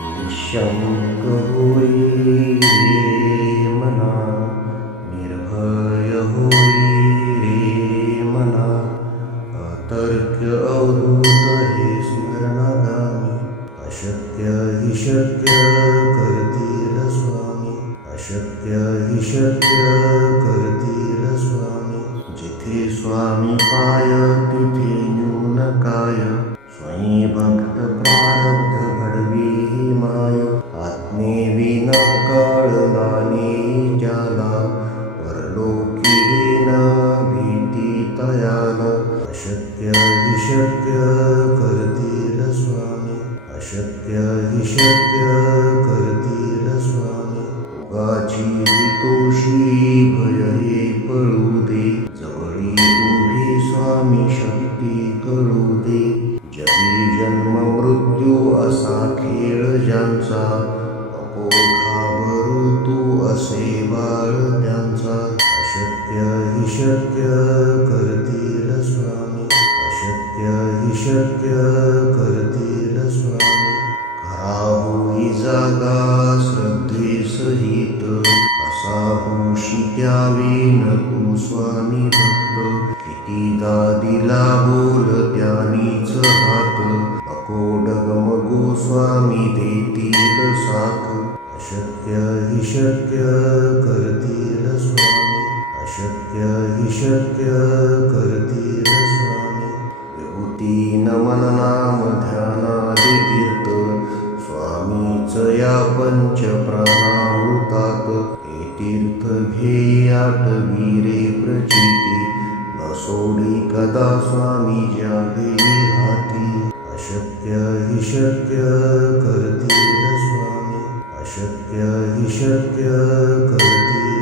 निशंक होई रे मना, निर्भय होई रे मना, अतर्क्य अवधूत हे स्मरणागामी, अशक्य हि शक्य करतील स्वामी, अशक्य हि शक्य करतील स्वामी. जिथे स्वामी पाय तिथे न्यून काय, स्वयं भक्त प्रारब्ध घडवी ही माय. आज्ञेविन कळणाने ज्याला, परलोकी न भीती तयाला. अशक्य हि शक्य करतील स्वामी, अशक्य हि शक्य करतील स्वामी. उगाची भीतोषी भय हे पळू दे, जवळी उभी स्वामी शक्ती कळू दे. जगी जन्म मृत्यू असा खेळ ज्यांचा, नको घाबरू तू असे बाळ त्यांचा. अशक्य हि शक्य करतील स्वामी, अशक्य हि शक्य करतील स्वामी. खरा होई जागा श्रद्धे सहित, असा होशी द्यावी न तू स्वामी भक्त. कितीदा दिला बोल त्यानीच हात, नको डगमगू स्वामी देतील साथ. अशक्य हि शक्य करतील स्वामी, अशक्य हि शक्य करतील स्वामी. विभूती नमन नाम ध्यानादि तीर्थ, स्वामीच या पंच प्राणामृतात. हे तीर्थ घेई आठवी रे प्रचिती, न सोडी कदा स्वामी ज्या घेई हाती. अशक्य हि शक्य करतील स्वामी, अशक्य हि शक्य करतील